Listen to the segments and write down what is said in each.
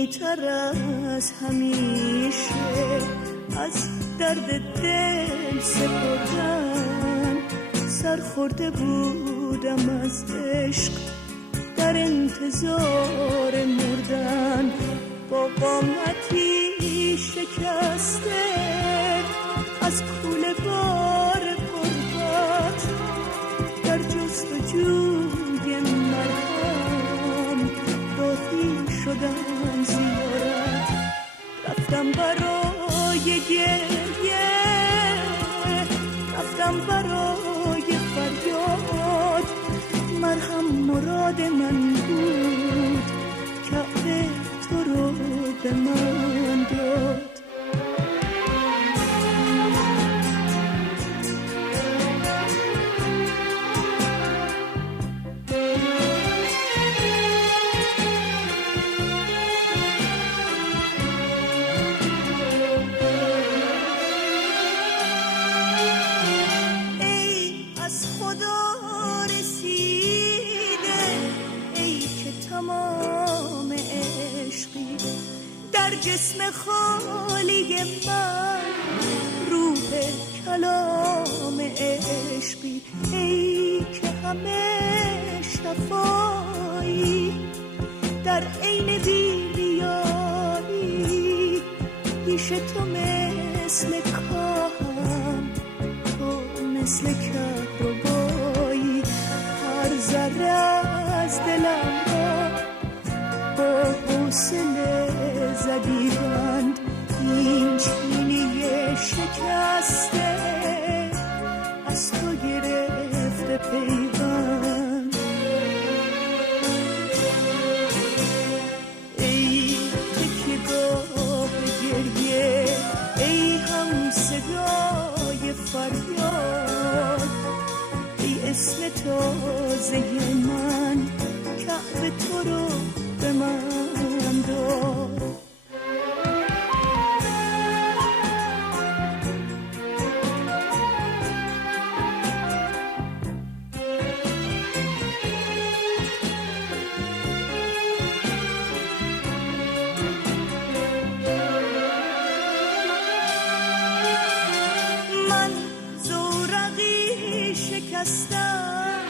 قدیمی‌تر از همیشه از درد دل سپردن، سرخورده بودم از عشق در انتظار مردن، با قامتی شکسته از کوله بار غربت در جستجوی مرهم راهی شدم زیارت. رفتم برای گریه، رفتم برای فریاد، مرهم مراد من بود، کعبه تو رو به من داد. جسم خالی من روح کلام عشقی، ای که همه شفایی در عین بی‌ریایی، پیش تو مثل کاهم، تو مثل کهربایی، هر ذره از دلم را با حوصله زدیدند، این چینی شکسته از تو گرفته پیوند. ای تکیه‌گاه گریه، ای هم صدای فریاد، ای اسم تازه من، کعبه تو رو به من داد. من زورقی شکستم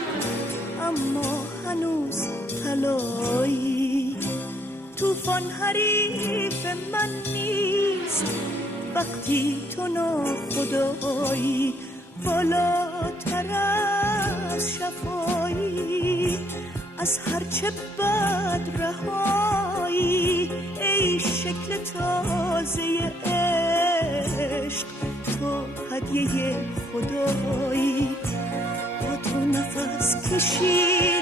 اما هنوز طلایی، طوفان حریف من نیست وقتی تو ناخدایی، بالاتر از شفایی، از هرچه بد رهایی، ای شکل تازه عشق، تو هدیه خدایی، با تو نفس کشید